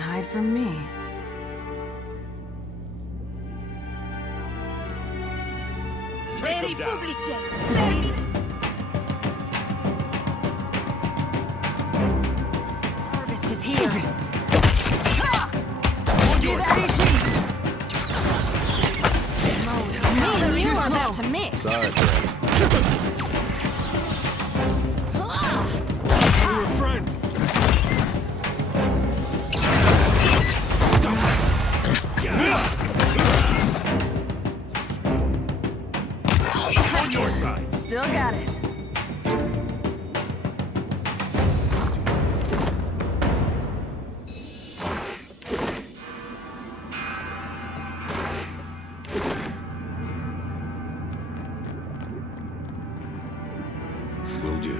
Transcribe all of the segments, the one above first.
can't hide from me. Very publices. Harvest is here. Me and you are about to mix. Sorry, friend. We're friends. On your side. Still got it. Will do.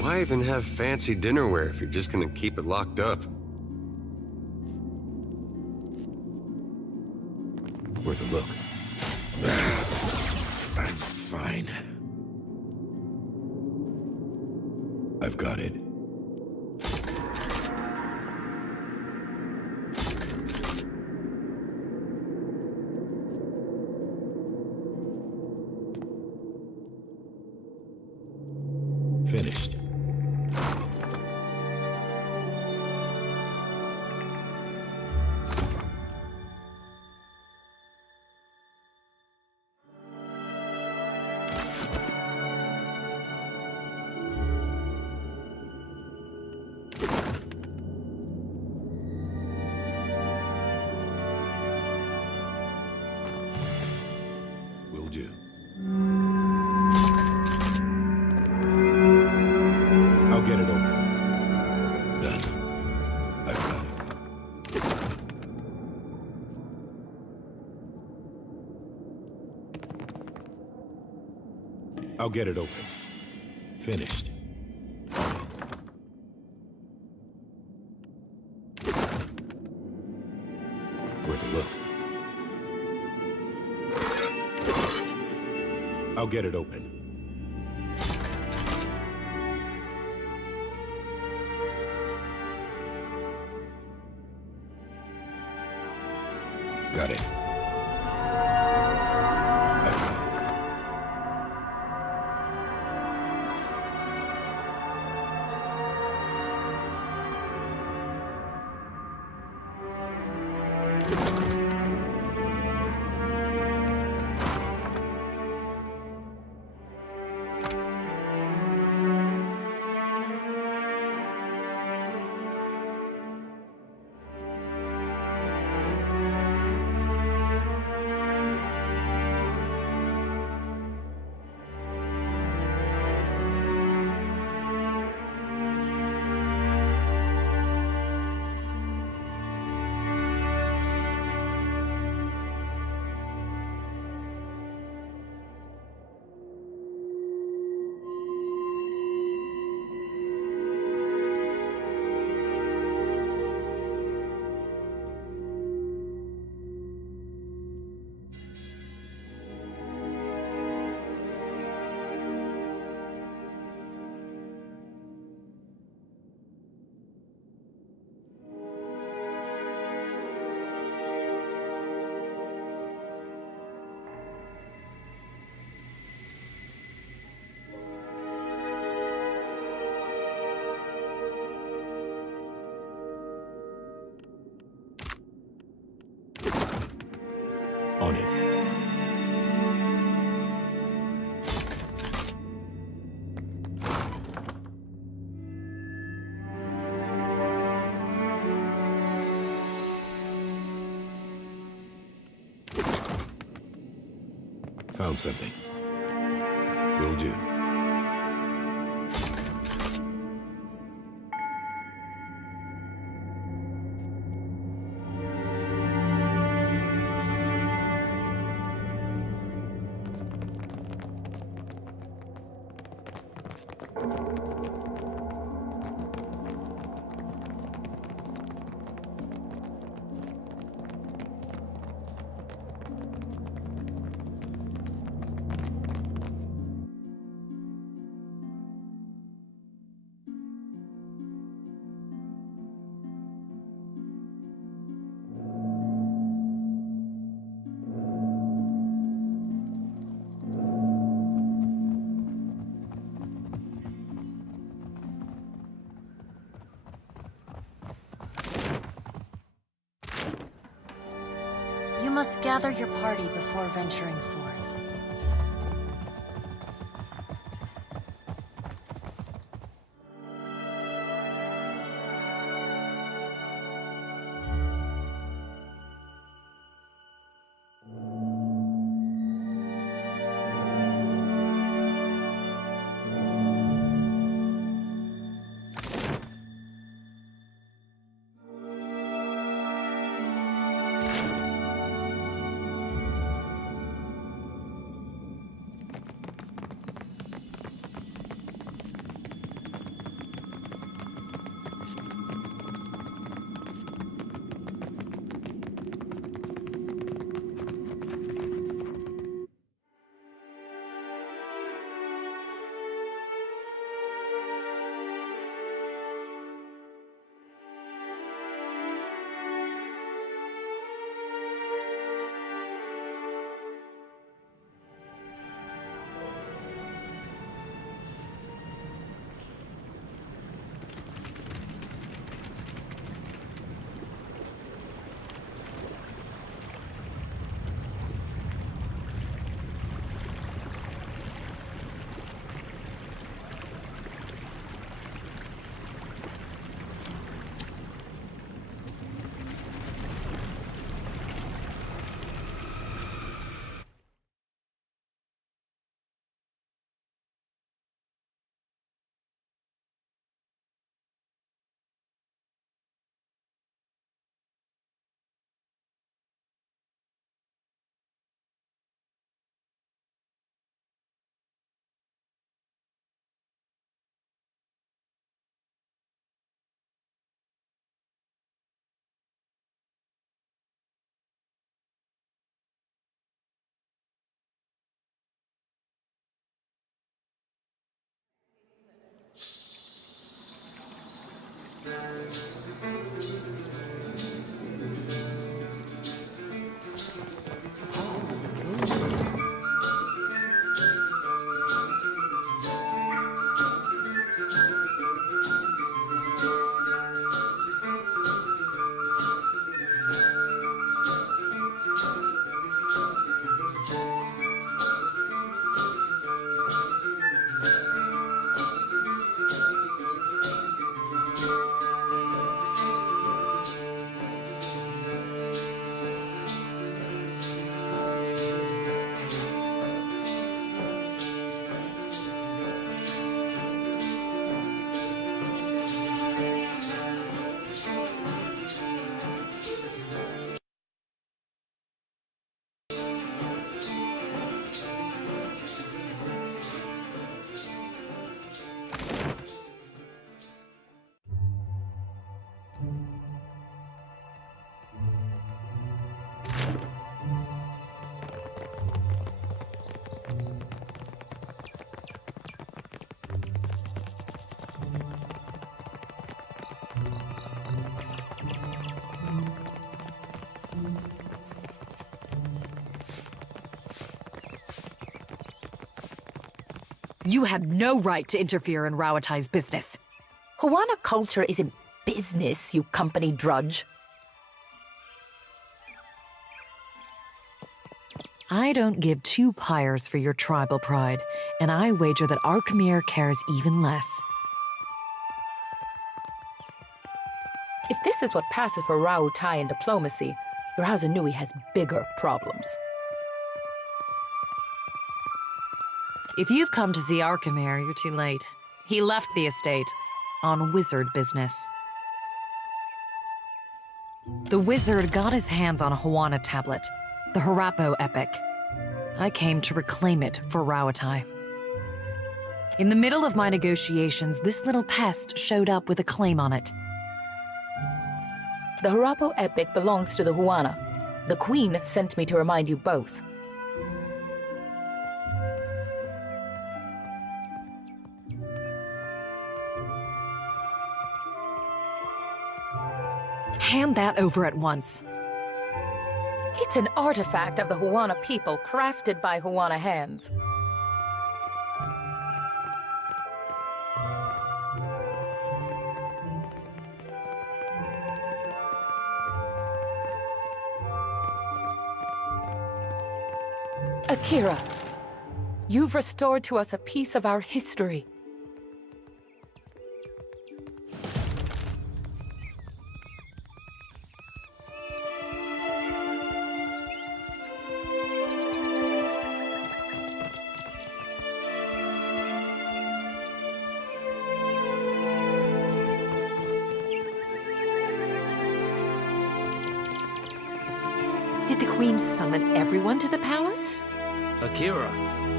Why even have fancy dinnerware if you're just gonna keep it locked up? Worth a look. I'm fine. I've got it. Finished. Will do. I'll get it open. Done. I've got it. I'll get it open. Finished. Worth a look. I'll get it open. Got it. On it. Found something. Will do. You must gather your party before venturing forth. You had no right to interfere in Rawatai's business. Hawana culture isn't business, you company drudge. I don't give two pyres for your tribal pride, and I wager that Arkamir cares even less. If this is what passes for Rautai in diplomacy, your Hazanui has bigger problems. If you've come to see Arkamir, you're too late. He left the estate on wizard business. The wizard got his hands on a Huana tablet, the Harapo epic. I came to reclaim it for Rautai. In the middle of my negotiations, this little pest showed up with a claim on it. The Harapo epic belongs to the Huana. The Queen sent me to remind you both. Hand that over at once. It's an artifact of the Huana people, crafted by Huana hands. Akira, you've restored to us a piece of our history. Did the Queen summon everyone to the palace? Akira,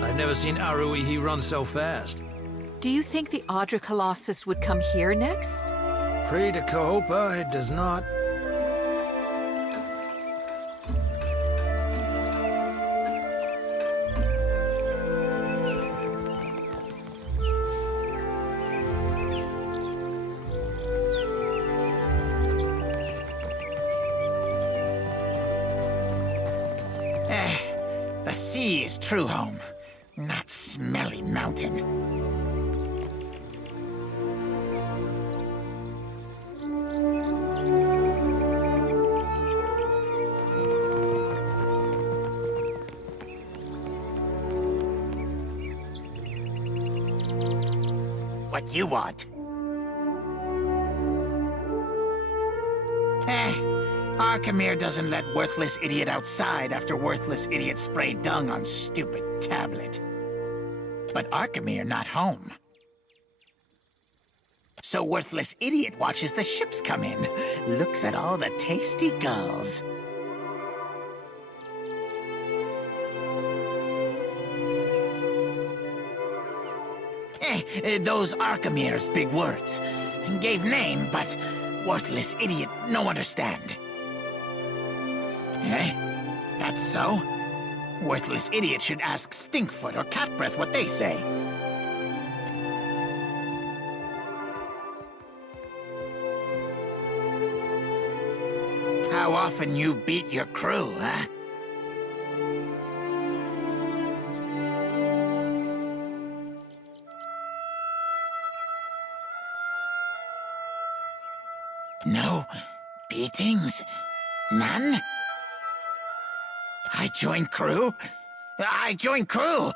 I've never seen Aruihi run so fast. Do you think the Audra Colossus would come here next? Pray to Kahopa, it does not. The sea is true home, not smelly mountain. What you want? Arkamir doesn't let worthless idiot outside after worthless idiot sprayed dung on stupid tablet. But Arkamir not home. So worthless idiot watches the ships come in, looks at all the tasty gulls. Those Arkamir's big words. Gave name, but worthless idiot no understand. Eh? That's so? Worthless idiot should ask Stinkfoot or Catbreath what they say. How often you beat your crew, huh? No beatings? None? I join crew? I join crew!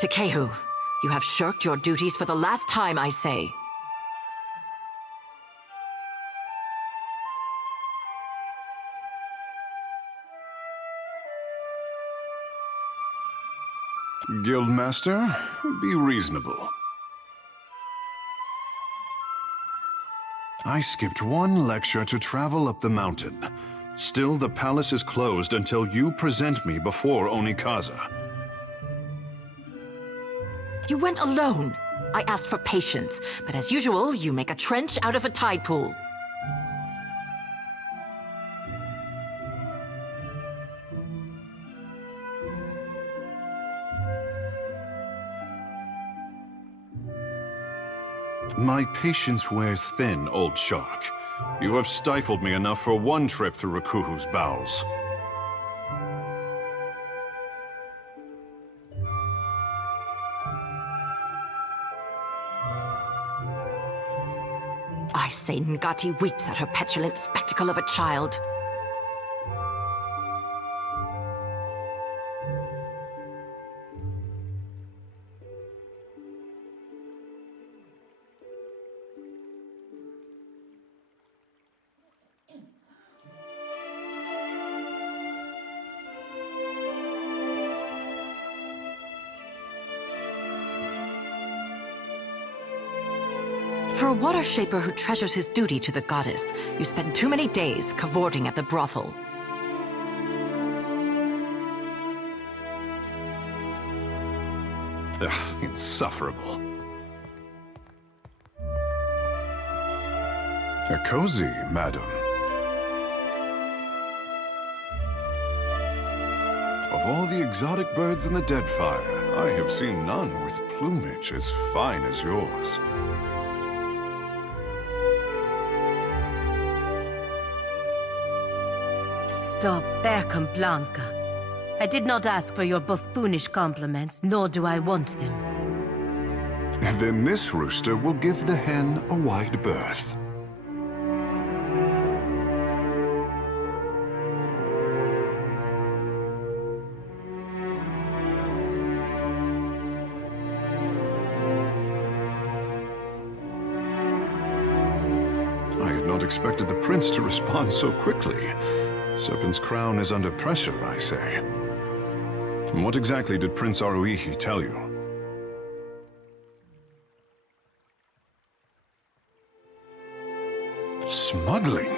Tekehù, you have shirked your duties for the last time, I say. Guildmaster, be reasonable. I skipped one lecture to travel up the mountain. Still, the palace is closed until you present me before Onikaza. You went alone. I asked for patience, but as usual, you make a trench out of a tide pool. My patience wears thin, old shark. You have stifled me enough for one trip through Rakuhu's bowels. I say Ngati weeps at her petulant spectacle of a child. For a water shaper who treasures his duty to the goddess, you spend too many days cavorting at the brothel. Ugh, insufferable. A cozy, madam. Of all the exotic birds in the Deadfire, I have seen none with plumage as fine as yours. Stop, Berkham Blanca. I did not ask for your buffoonish compliments, nor do I want them. Then this rooster will give the hen a wide berth. I had not expected the prince to respond so quickly. Serpent's crown is under pressure, I say. What exactly did Prince Aruihi tell you? Smuggling?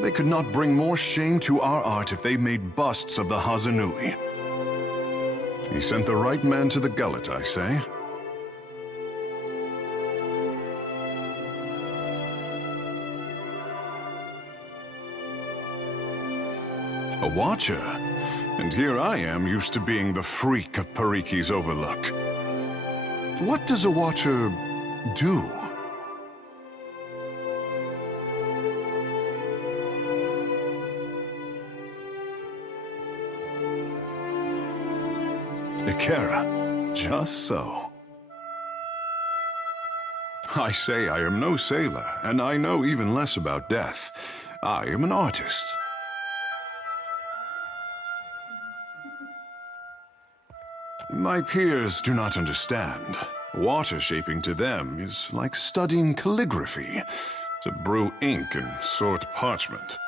They could not bring more shame to our art if they made busts of the Hazanui. He sent the right man to the gullet, I say. A watcher? And here I am, used to being the freak of Pariki's overlook. What does a watcher do? Ikera, just so. I say I am no sailor, and I know even less about death. I am an artist. My peers do not understand. Water shaping to them is like studying calligraphy, to brew ink and sort parchment.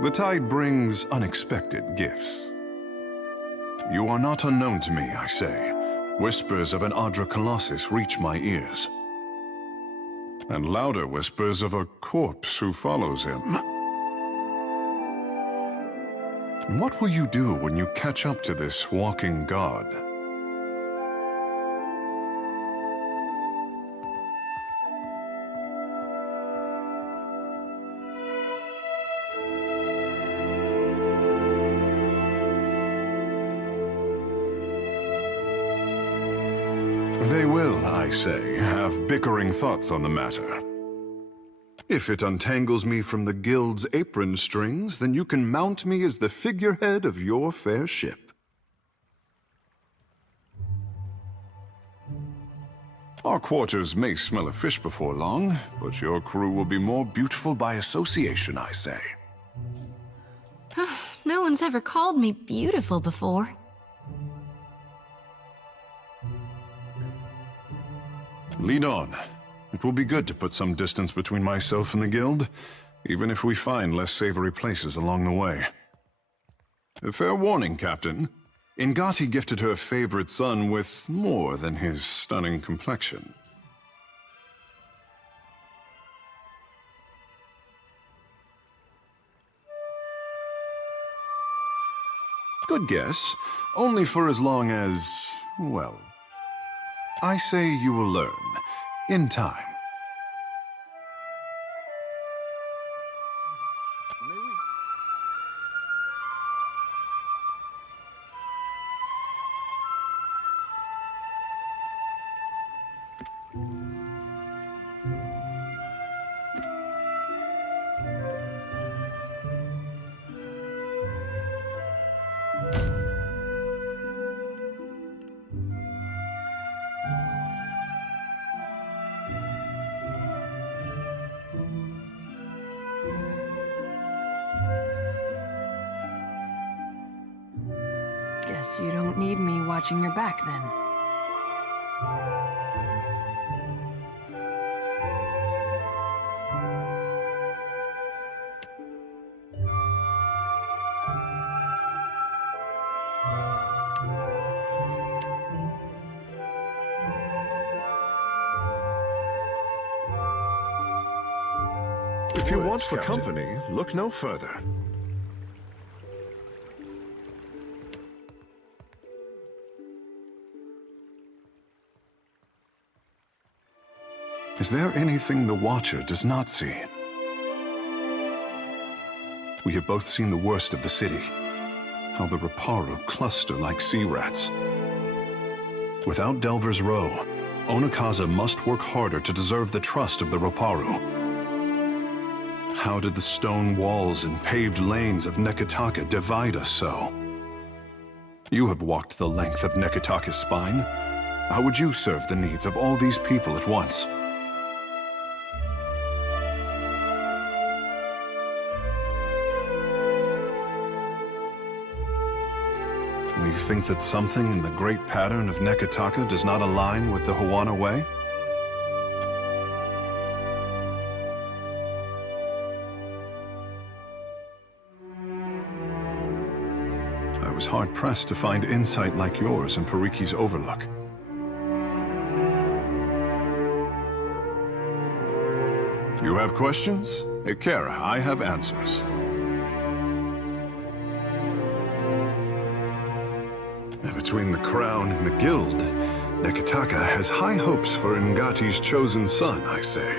The tide brings unexpected gifts. You are not unknown to me, I say. Whispers of an Adra Colossus reach my ears. And louder whispers of a corpse who follows him. What will you do when you catch up to this walking god? They will, I say, have bickering thoughts on the matter. If it untangles me from the guild's apron strings, then you can mount me as the figurehead of your fair ship. Our quarters may smell of fish before long, but your crew will be more beautiful by association, I say. No one's ever called me beautiful before. Lead on. It will be good to put some distance between myself and the guild, even if we find less savory places along the way. A fair warning, Captain. Ingati gifted her favorite son with more than his stunning complexion. Good guess. Only for as long as, well, I say you will learn. In time. Guess you don't need me watching your back then. If you want for company, look no further. Is there anything the Watcher does not see? We have both seen the worst of the city. How the Reparo cluster like sea rats. Without Delver's Row, Onakaza must work harder to deserve the trust of the Reparo. How did the stone walls and paved lanes of Nekataka divide us so? You have walked the length of Nekataka's spine. How would you serve the needs of all these people at once? You think that something in the great pattern of Nekataka does not align with the Hawana way? I was hard-pressed to find insight like yours in Pariki's Overlook. You have questions? Ikera, I have answers. Between the crown and the guild, Nekataka has high hopes for Ngati's chosen son, I say.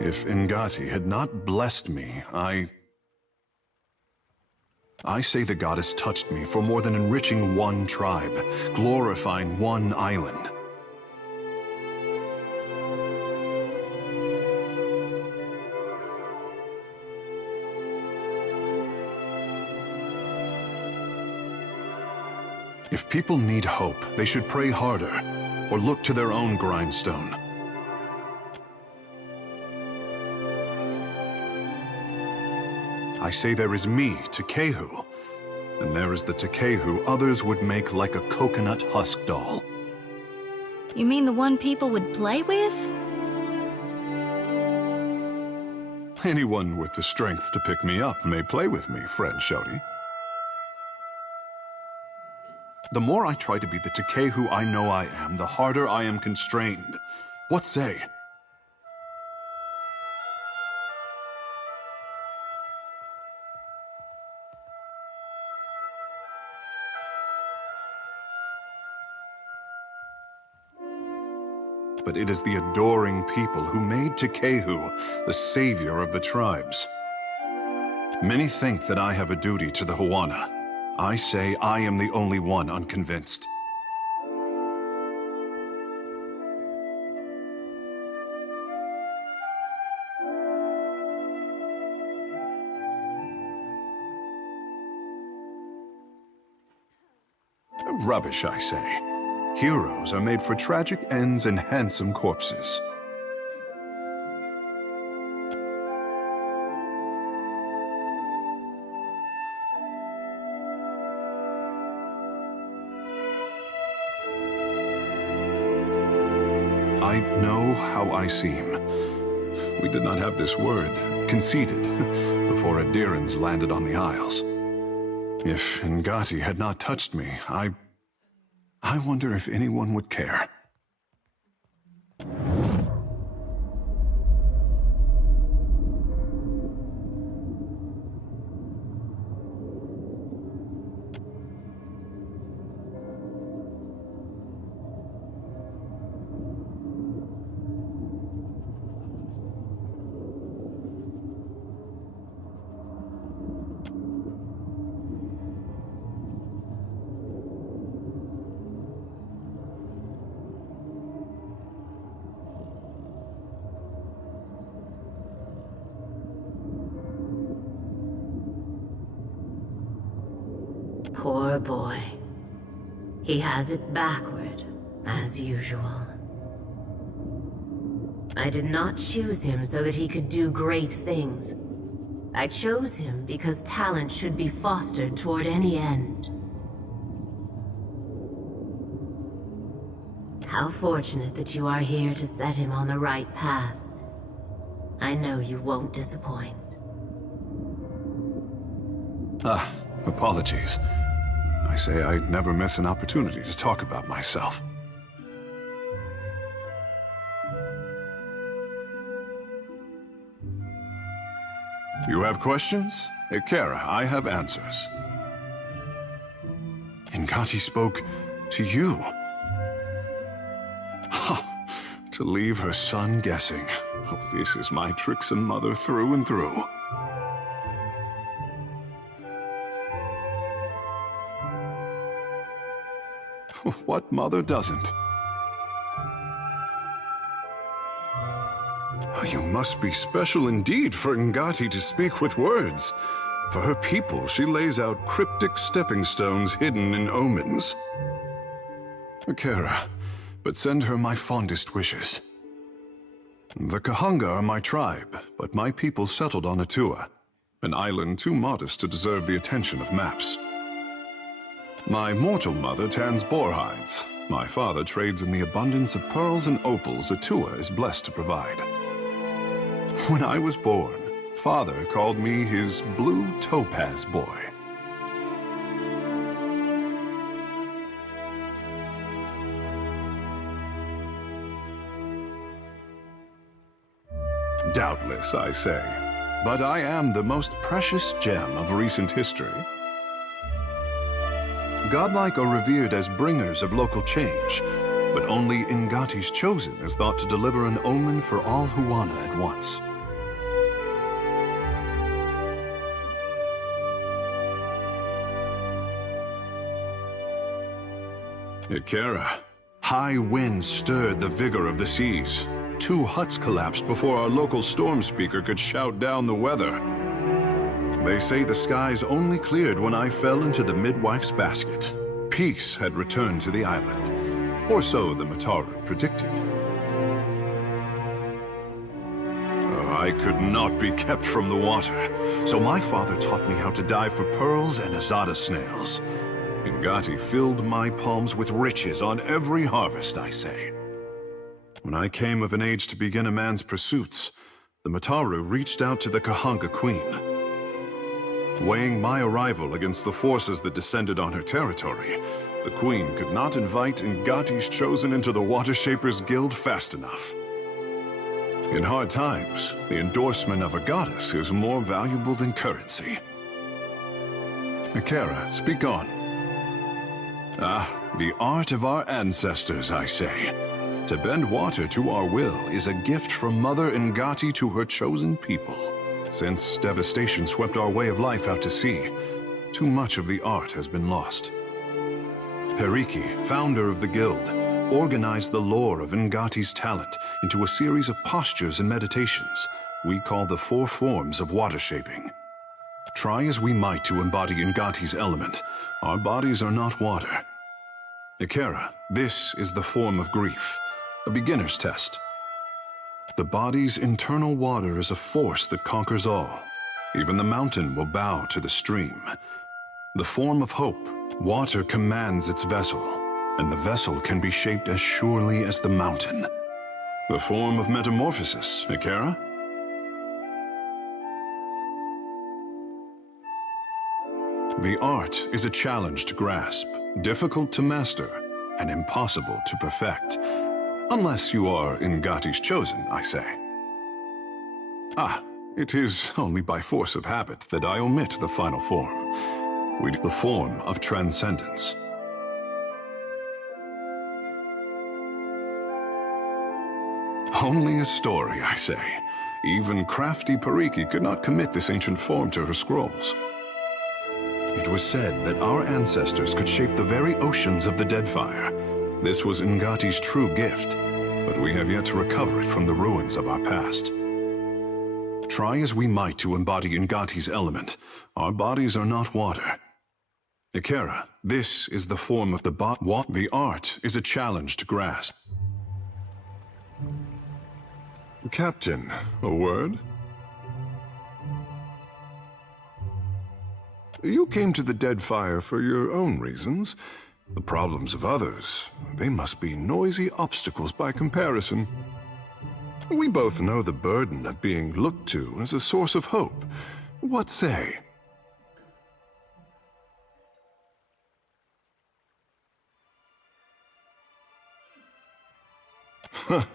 If Ngati had not blessed me, I say the goddess touched me for more than enriching one tribe, glorifying one island. If people need hope, they should pray harder, or look to their own grindstone. I say there is me, Tekehù, and there is the Tekehù others would make like a coconut husk doll. You mean the one people would play with? Anyone with the strength to pick me up may play with me, friend Shouty. The more I try to be the Tekehù I know I am, the harder I am constrained. What say? But it is the adoring people who made Tekehù the savior of the tribes. Many think that I have a duty to the Hawana. I say I am the only one unconvinced. Rubbish, I say. Heroes are made for tragic ends and handsome corpses. I know how I seem. We did not have this word, conceded, before Adherans landed on the Isles. If Ngati had not touched me, I wonder if anyone would care. Poor boy. He has it backward, as usual. I did not choose him so that he could do great things. I chose him because talent should be fostered toward any end. How fortunate that you are here to set him on the right path. I know you won't disappoint. Apologies. I say I never miss an opportunity to talk about myself. You have questions? Ekera, I have answers. Ngati spoke to you. To leave her son guessing. Oh, this is my tricksome mother through and through. What mother doesn't? You must be special indeed for Ngati to speak with words. For her people, she lays out cryptic stepping stones hidden in omens. Ekera, but send her my fondest wishes. The Kahanga are my tribe, but my people settled on Atua, an island too modest to deserve the attention of maps. My mortal mother tans boar hides. My father trades in the abundance of pearls and opals Atua is blessed to provide. When I was born, father called me his blue topaz boy. Doubtless, I say. But I am the most precious gem of recent history. Godlike are revered as bringers of local change, but only Ngati's chosen is thought to deliver an omen for all Huana at once. Ekera, high winds stirred the vigor of the seas. 2 huts collapsed before our local storm speaker could shout down the weather. They say the skies only cleared when I fell into the midwife's basket. Peace had returned to the island, or so the Mataru predicted. I could not be kept from the water, so my father taught me how to dive for pearls and azada snails. Ngati filled my palms with riches on every harvest, I say. When I came of an age to begin a man's pursuits, the Mataru reached out to the Kahanga Queen. Weighing my arrival against the forces that descended on her territory, the Queen could not invite Ngati's chosen into the Watershapers Guild fast enough. In hard times, the endorsement of a goddess is more valuable than currency. Ekera, speak on. The art of our ancestors, I say. To bend water to our will is a gift from Mother Ngati to her chosen people. Since devastation swept our way of life out to sea, too much of the art has been lost. Periki, founder of the guild, organized the lore of Ngati's talent into a series of postures and meditations we call the 4 forms of water shaping. Try as we might to embody Ngati's element, our bodies are not water. Ikera, this is the form of grief, a beginner's test. The body's internal water is a force that conquers all. Even the mountain will bow to the stream. The form of hope, water commands its vessel, and the vessel can be shaped as surely as the mountain. The form of metamorphosis, Ikera? The art is a challenge to grasp, difficult to master, and impossible to perfect. Unless you are Ngati's chosen, I say. Ah, it is only by force of habit that I omit the final form. The form of transcendence. Only a story, I say. Even crafty Pariki could not commit this ancient form to her scrolls. It was said that our ancestors could shape the very oceans of the Deadfire. This was Ngati's true gift, but we have yet to recover it from the ruins of our past. Try as we might to embody Ngati's element, our bodies are not water. Ikera, this is the form of the The art is a challenge to grasp. Captain, a word? You came to the Deadfire for your own reasons. The problems of others, they must be noisy obstacles by comparison. We both know the burden of being looked to as a source of hope. What say? Well,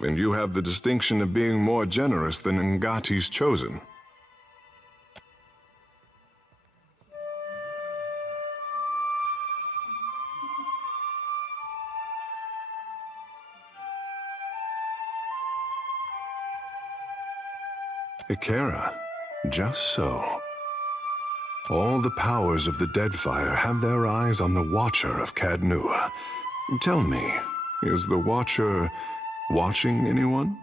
then you have the distinction of being more generous than Ngati's chosen. Ikera, just so. All the powers of the Deadfire have their eyes on the Watcher of Cadnua. Tell me, is the Watcher watching anyone?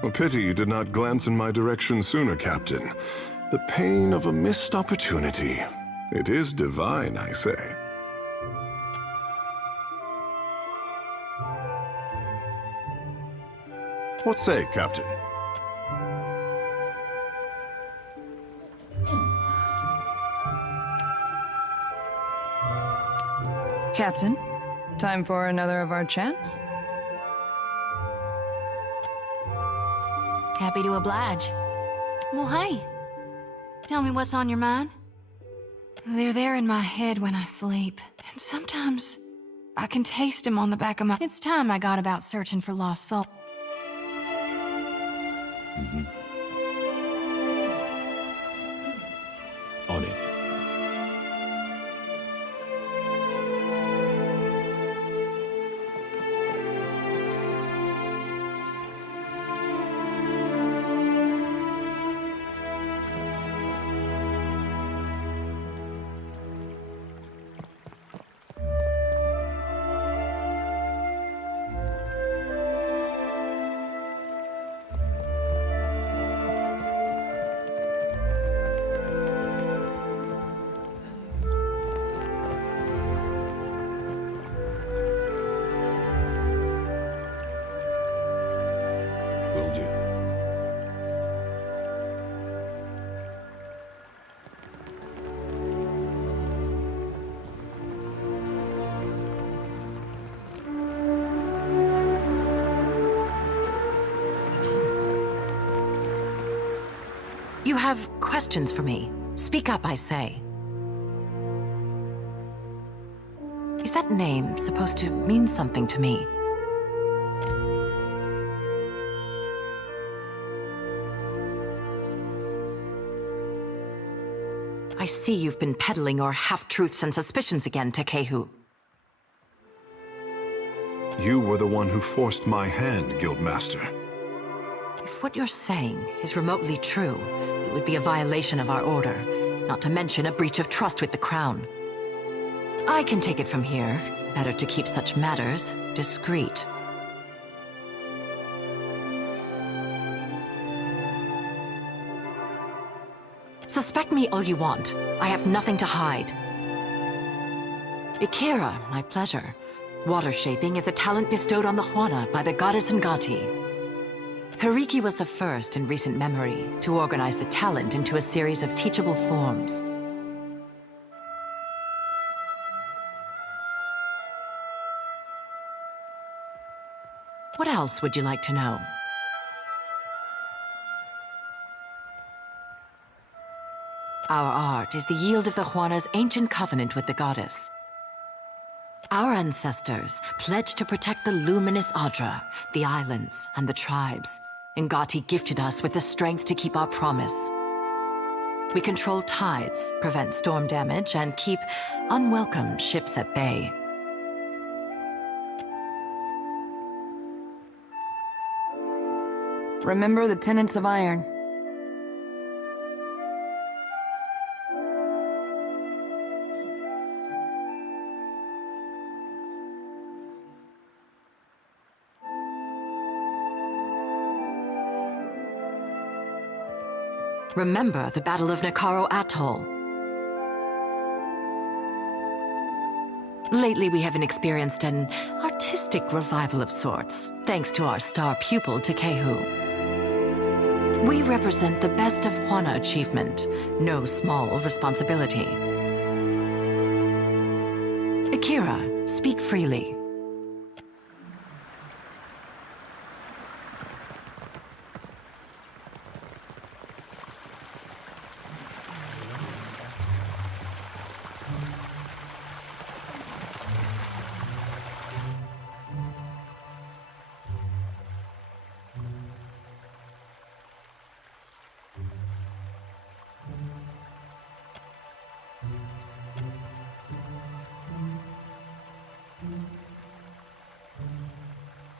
A pity you did not glance in my direction sooner, Captain. The pain of a missed opportunity. It is divine, I say. What say, Captain? Captain, time for another of our chants? Happy to oblige. Well, hey. Tell me what's on your mind. They're there in my head when I sleep, and sometimes I can taste them on the back of my... It's time I got about searching for lost soul. On it. Will do. You have questions for me. Speak up, I say. Is that name supposed to mean something to me? I see you've been peddling your half-truths and suspicions again, Tekehü. You were the one who forced my hand, Guildmaster. If what you're saying is remotely true, it would be a violation of our order, not to mention a breach of trust with the Crown. I can take it from here. Better to keep such matters discreet. Suspect me all you want. I have nothing to hide. Ikira, my pleasure. Water shaping is a talent bestowed on the Huana by the goddess Ngati. Hariki was the first in recent memory to organize the talent into a series of teachable forms. What else would you like to know? Our art is the yield of the Huana's ancient covenant with the goddess. Our ancestors pledged to protect the luminous Adra, the islands, and the tribes. Ngati gifted us with the strength to keep our promise. We control tides, prevent storm damage, and keep unwelcome ships at bay. Remember the tenets of iron. Remember the Battle of Nakaro Atoll. Lately, we have experienced an artistic revival of sorts, thanks to our star pupil, Tekehу. We represent the best of Huana achievement, no small responsibility. Ikira, speak freely.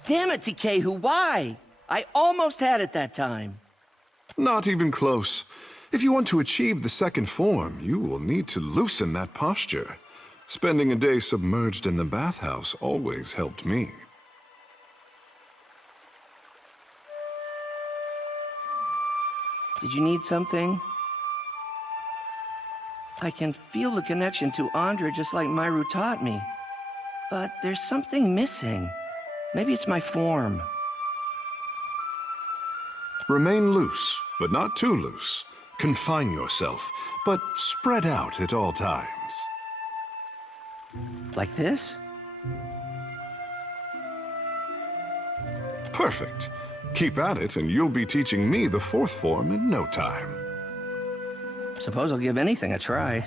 Damn it, Tikehu, why? I almost had it that time. Not even close. If you want to achieve the second form, you will need to loosen that posture. Spending a day submerged in the bathhouse always helped me. Did you need something? I can feel the connection to Andra just like Myru taught me. But there's something missing. Maybe it's my form. Remain loose, but not too loose. Confine yourself, but spread out at all times. Like this? Perfect. Keep at it, and you'll be teaching me the fourth form in no time. Suppose I'll give anything a try.